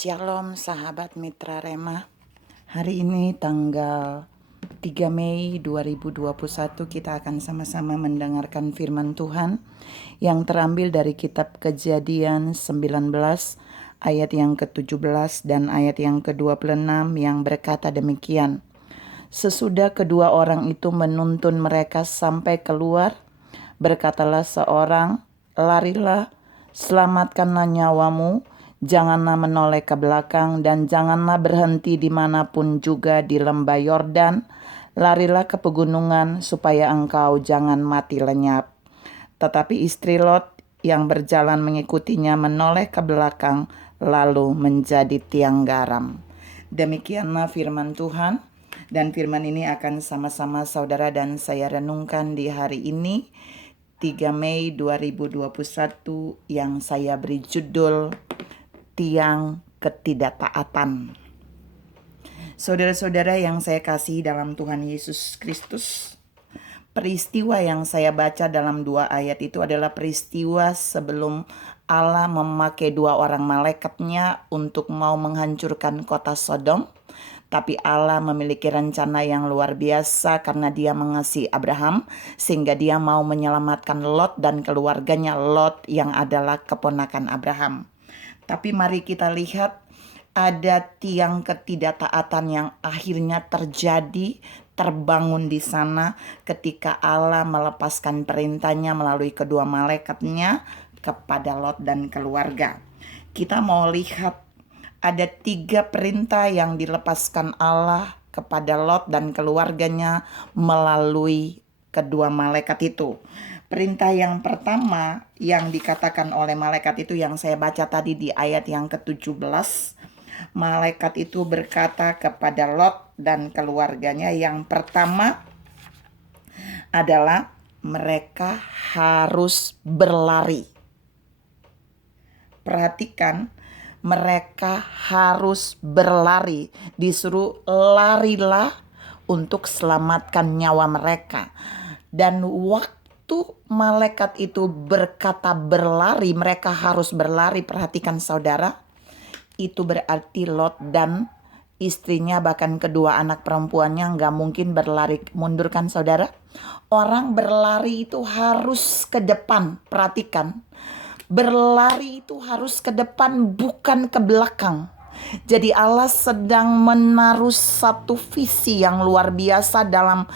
Shalom sahabat Mitra Rema. Hari ini tanggal 3 Mei 2021 kita akan sama-sama mendengarkan firman Tuhan yang terambil dari kitab Kejadian 19 ayat yang ke-17 dan ayat yang ke-26 yang berkata demikian. Sesudah kedua orang itu menuntun mereka sampai keluar, berkatalah seorang, "Larilah, selamatkanlah nyawamu, janganlah menoleh ke belakang dan janganlah berhenti dimanapun juga di lembah Yordan. Larilah ke pegunungan supaya engkau jangan mati lenyap." Tetapi istri Lot yang berjalan mengikutinya menoleh ke belakang lalu menjadi tiang garam. Demikianlah firman Tuhan, dan firman ini akan sama-sama saudara dan saya renungkan di hari ini 3 Mei 2021 yang saya beri judul tiang ketidaktaatan. Saudara-saudara yang saya kasih dalam Tuhan Yesus Kristus, peristiwa yang saya baca dalam 2 ayat itu adalah peristiwa sebelum Allah memakai 2 orang malaikatnya untuk mau menghancurkan kota Sodom. Tapi Allah memiliki rencana yang luar biasa karena dia mengasihi Abraham, sehingga dia mau menyelamatkan Lot dan keluarganya, Lot yang adalah keponakan Abraham. Tapi mari kita lihat ada tiang ketidaktaatan yang akhirnya terbangun di sana ketika Allah melepaskan perintahnya melalui kedua malaikatnya kepada Lot dan keluarga. Kita mau lihat ada 3 perintah yang dilepaskan Allah kepada Lot dan keluarganya melalui kedua malaikat itu. Perintah yang pertama yang dikatakan oleh malaikat itu yang saya baca tadi di ayat yang ke-17. Malaikat itu berkata kepada Lot dan keluarganya, yang pertama adalah mereka harus berlari. Perhatikan, mereka harus berlari. Disuruh larilah untuk selamatkan nyawa mereka. Dan waktu malaikat itu berkata berlari, mereka harus berlari. Perhatikan saudara, itu berarti Lot dan istrinya bahkan kedua anak perempuannya nggak mungkin berlari mundur, kan saudara? Orang berlari itu harus ke depan. Perhatikan, berlari itu harus ke depan, bukan ke belakang. Jadi Allah sedang menaruh satu visi yang luar biasa dalam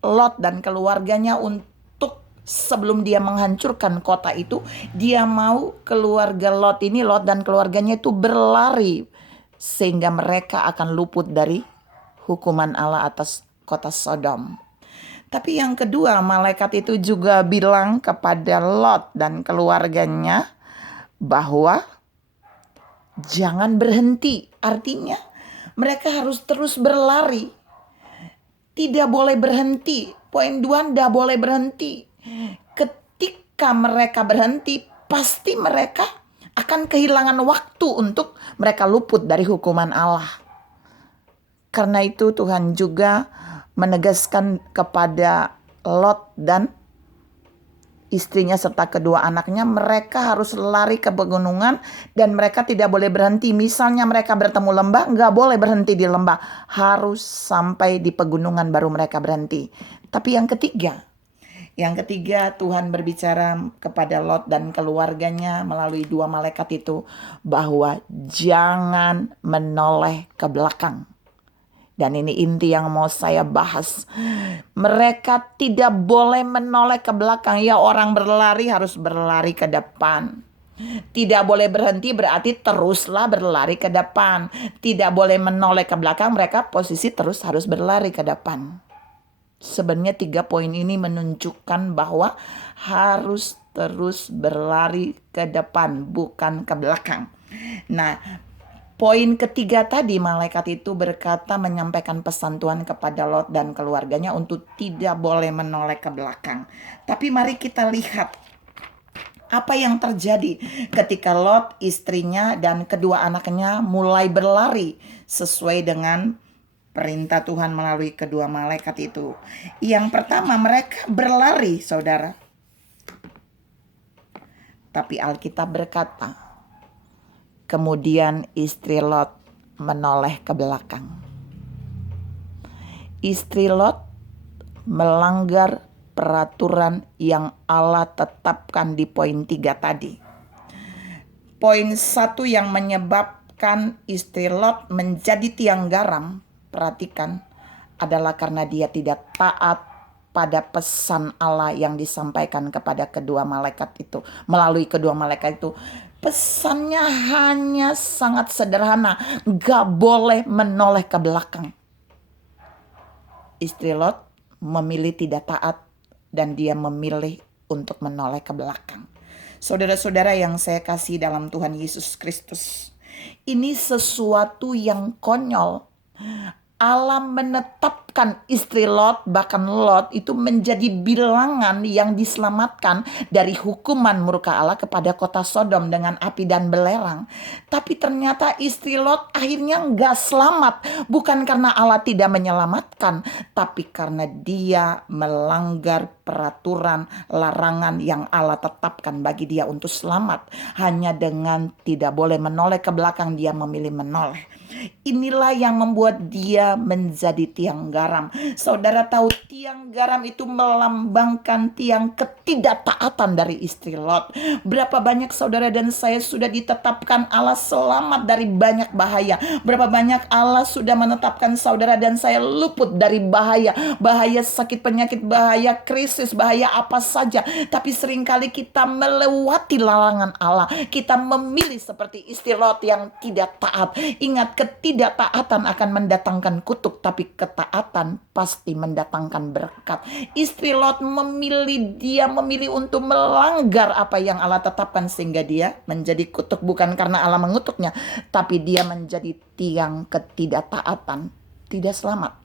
Lot dan keluarganya untuk sebelum dia menghancurkan kota itu, dia mau keluarga Lot dan keluarganya itu berlari sehingga mereka akan luput dari hukuman Allah atas kota Sodom. Tapi yang kedua, malaikat itu juga bilang kepada Lot dan keluarganya bahwa jangan berhenti. Artinya mereka harus terus berlari. Tidak boleh berhenti. Poin 2, tidak boleh berhenti. Ketika mereka berhenti, pasti mereka akan kehilangan waktu untuk mereka luput dari hukuman Allah. Karena itu Tuhan juga menegaskan kepada Lot dan istrinya serta kedua anaknya, mereka harus lari ke pegunungan dan mereka tidak boleh berhenti. Misalnya mereka bertemu lembah, nggak boleh berhenti di lembah, harus sampai di pegunungan baru mereka berhenti. Tapi yang ketiga Tuhan berbicara kepada Lot dan keluarganya melalui 2 malaikat itu bahwa jangan menoleh ke belakang. Dan ini inti yang mau saya bahas. Mereka tidak boleh menoleh ke belakang. Ya, orang berlari harus berlari ke depan. Tidak boleh berhenti, berarti teruslah berlari ke depan. Tidak boleh menoleh ke belakang, mereka posisi terus harus berlari ke depan. Sebenarnya 3 poin ini menunjukkan bahwa harus terus berlari ke depan, bukan ke belakang. Nah, poin ketiga tadi, malaikat itu berkata menyampaikan pesan Tuhan kepada Lot dan keluarganya untuk tidak boleh menoleh ke belakang. Tapi mari kita lihat apa yang terjadi ketika Lot, istrinya, dan kedua anaknya mulai berlari sesuai dengan perintah Tuhan melalui kedua malaikat itu. Yang pertama, mereka berlari, saudara. Tapi Alkitab berkata, Kemudian istri Lot menoleh ke belakang. Istri Lot melanggar peraturan yang Allah tetapkan di poin 3 tadi. Poin 1 yang menyebabkan istri Lot menjadi tiang garam, perhatikan, adalah karena dia tidak taat pada pesan Allah yang disampaikan kepada kedua malaikat itu. Melalui kedua malaikat itu, pesannya hanya sangat sederhana, gak boleh menoleh ke belakang. Istri Lot memilih tidak taat dan dia memilih untuk menoleh ke belakang. Saudara-saudara yang saya kasih dalam Tuhan Yesus Kristus, ini sesuatu yang konyol. Allah menetapkan istri Lot, bahkan Lot itu menjadi bilangan yang diselamatkan dari hukuman murka Allah kepada kota Sodom dengan api dan belerang. Tapi ternyata istri Lot akhirnya nggak selamat. Bukan karena Allah tidak menyelamatkan, tapi karena dia melanggar peraturan larangan yang Allah tetapkan bagi dia untuk selamat. Hanya dengan tidak boleh menoleh ke belakang, dia memilih menoleh. Inilah yang membuat dia menjadi tiang garam. Saudara tahu, tiang garam itu melambangkan tiang ketidaktaatan dari istri Lot. Berapa banyak saudara dan saya sudah ditetapkan Allah selamat dari banyak bahaya. Berapa banyak Allah sudah menetapkan saudara dan saya luput dari bahaya. Bahaya sakit penyakit, bahaya krisis, bahaya apa saja. Tapi seringkali kita melewati larangan Allah. Kita memilih seperti istri Lot yang tidak taat. Ingat, ketidaktaatan akan mendatangkan kutuk, tapi ketaatan pasti mendatangkan berkat. Istri Lot memilih untuk melanggar apa yang Allah tetapkan, sehingga dia menjadi kutuk bukan karena Allah mengutuknya, tapi dia menjadi tiang ketidaktaatan, tidak selamat.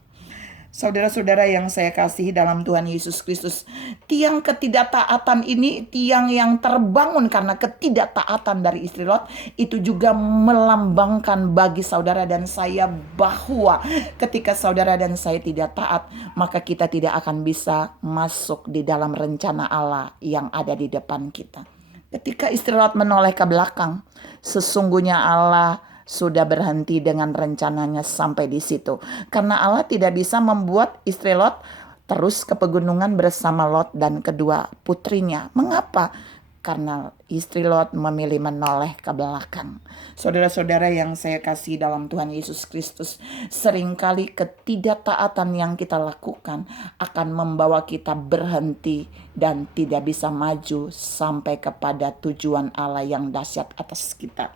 Saudara-saudara yang saya kasih dalam Tuhan Yesus Kristus, tiang ketidaktaatan ini tiang yang terbangun karena ketidaktaatan dari istri Lot, itu juga melambangkan bagi saudara dan saya bahwa ketika saudara dan saya tidak taat, maka kita tidak akan bisa masuk di dalam rencana Allah yang ada di depan kita. Ketika istri Lot menoleh ke belakang, sesungguhnya Allah sudah berhenti dengan rencananya sampai di situ. Karena Allah tidak bisa membuat istri Lot terus ke pegunungan bersama Lot dan kedua putrinya. Mengapa? Karena istri Lot memilih menoleh ke belakang. Saudara-saudara yang saya kasih dalam Tuhan Yesus Kristus, seringkali ketidaktaatan yang kita lakukan akan membawa kita berhenti dan tidak bisa maju sampai kepada tujuan Allah yang dahsyat atas kita.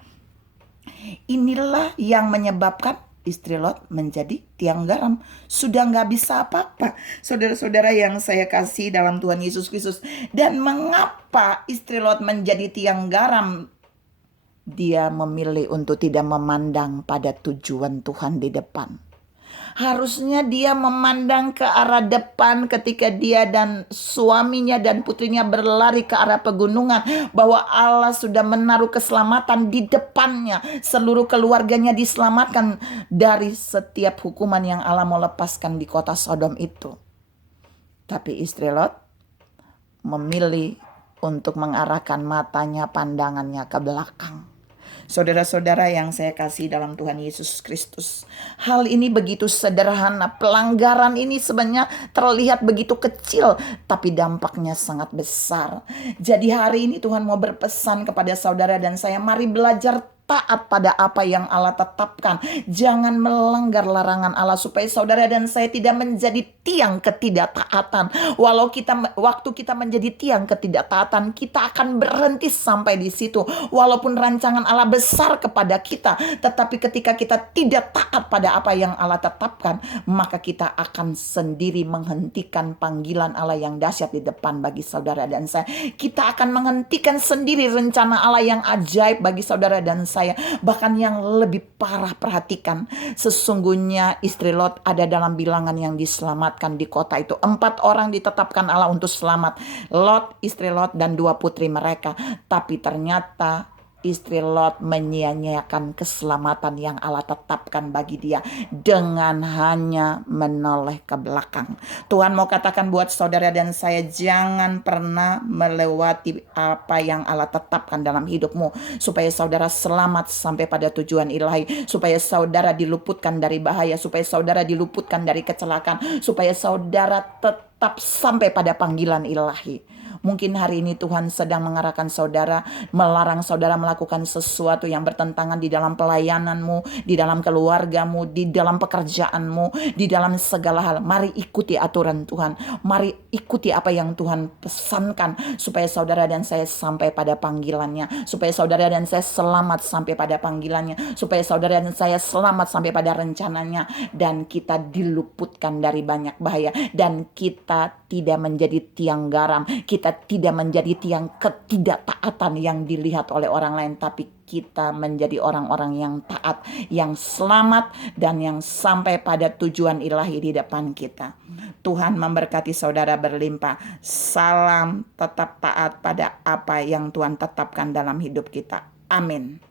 Inilah yang menyebabkan istri Lot menjadi tiang garam. Sudah nggak bisa apa-apa. Saudara-saudara yang saya kasih dalam Tuhan Yesus Kristus. Dan mengapa istri Lot menjadi tiang garam? Dia memilih untuk tidak memandang pada tujuan Tuhan di depan. Harusnya dia memandang ke arah depan ketika dia dan suaminya dan putrinya berlari ke arah pegunungan, bahwa Allah sudah menaruh keselamatan di depannya. Seluruh keluarganya diselamatkan dari setiap hukuman yang Allah mau lepaskan di kota Sodom itu. Tapi istri Lot memilih untuk mengarahkan matanya, pandangannya ke belakang. Saudara-saudara yang saya kasih dalam Tuhan Yesus Kristus, hal ini begitu sederhana. Pelanggaran ini sebenarnya terlihat begitu kecil, tapi dampaknya sangat besar. Jadi hari ini Tuhan mau berpesan kepada saudara dan saya, mari belajar taat pada apa yang Allah tetapkan. Jangan melanggar larangan Allah, supaya saudara dan saya tidak menjadi tiang ketidaktaatan. Waktu kita menjadi tiang ketidaktaatan, kita akan berhenti sampai di situ. Walaupun rancangan Allah besar kepada kita, tetapi ketika kita tidak taat pada apa yang Allah tetapkan, maka kita akan sendiri menghentikan panggilan Allah yang dahsyat di depan bagi saudara dan saya. Kita akan menghentikan sendiri rencana Allah yang ajaib bagi saudara dan saya. Bahkan yang lebih parah, perhatikan, sesungguhnya istri Lot ada dalam bilangan yang diselamatkan di kota itu. 4 orang ditetapkan Allah untuk selamat, Lot, istri Lot, dan 2 putri mereka. Tapi ternyata istri Lot menyia-nyiakan keselamatan yang Allah tetapkan bagi dia dengan hanya menoleh ke belakang. Tuhan mau katakan buat saudara dan saya, jangan pernah melewati apa yang Allah tetapkan dalam hidupmu, supaya saudara selamat sampai pada tujuan ilahi, supaya saudara diluputkan dari bahaya, supaya saudara diluputkan dari kecelakaan, supaya saudara tetap sampai pada panggilan ilahi. Mungkin hari ini Tuhan sedang mengarahkan saudara, melarang saudara melakukan sesuatu yang bertentangan di dalam pelayananmu, di dalam keluargamu, di dalam pekerjaanmu, di dalam segala hal. Mari ikuti aturan Tuhan. Mari ikuti apa yang Tuhan pesankan, supaya saudara dan saya sampai pada panggilannya, supaya saudara dan saya selamat sampai pada panggilannya, supaya saudara dan saya selamat sampai pada rencananya, dan kita diluputkan dari banyak bahaya, dan kita tidak menjadi tiang garam, kita tidak menjadi tiang ketidaktaatan yang dilihat oleh orang lain, tapi kita menjadi orang-orang yang taat, yang selamat, dan yang sampai pada tujuan ilahi di depan kita. Tuhan memberkati saudara berlimpah. Salam tetap taat pada apa yang Tuhan tetapkan dalam hidup kita. Amin.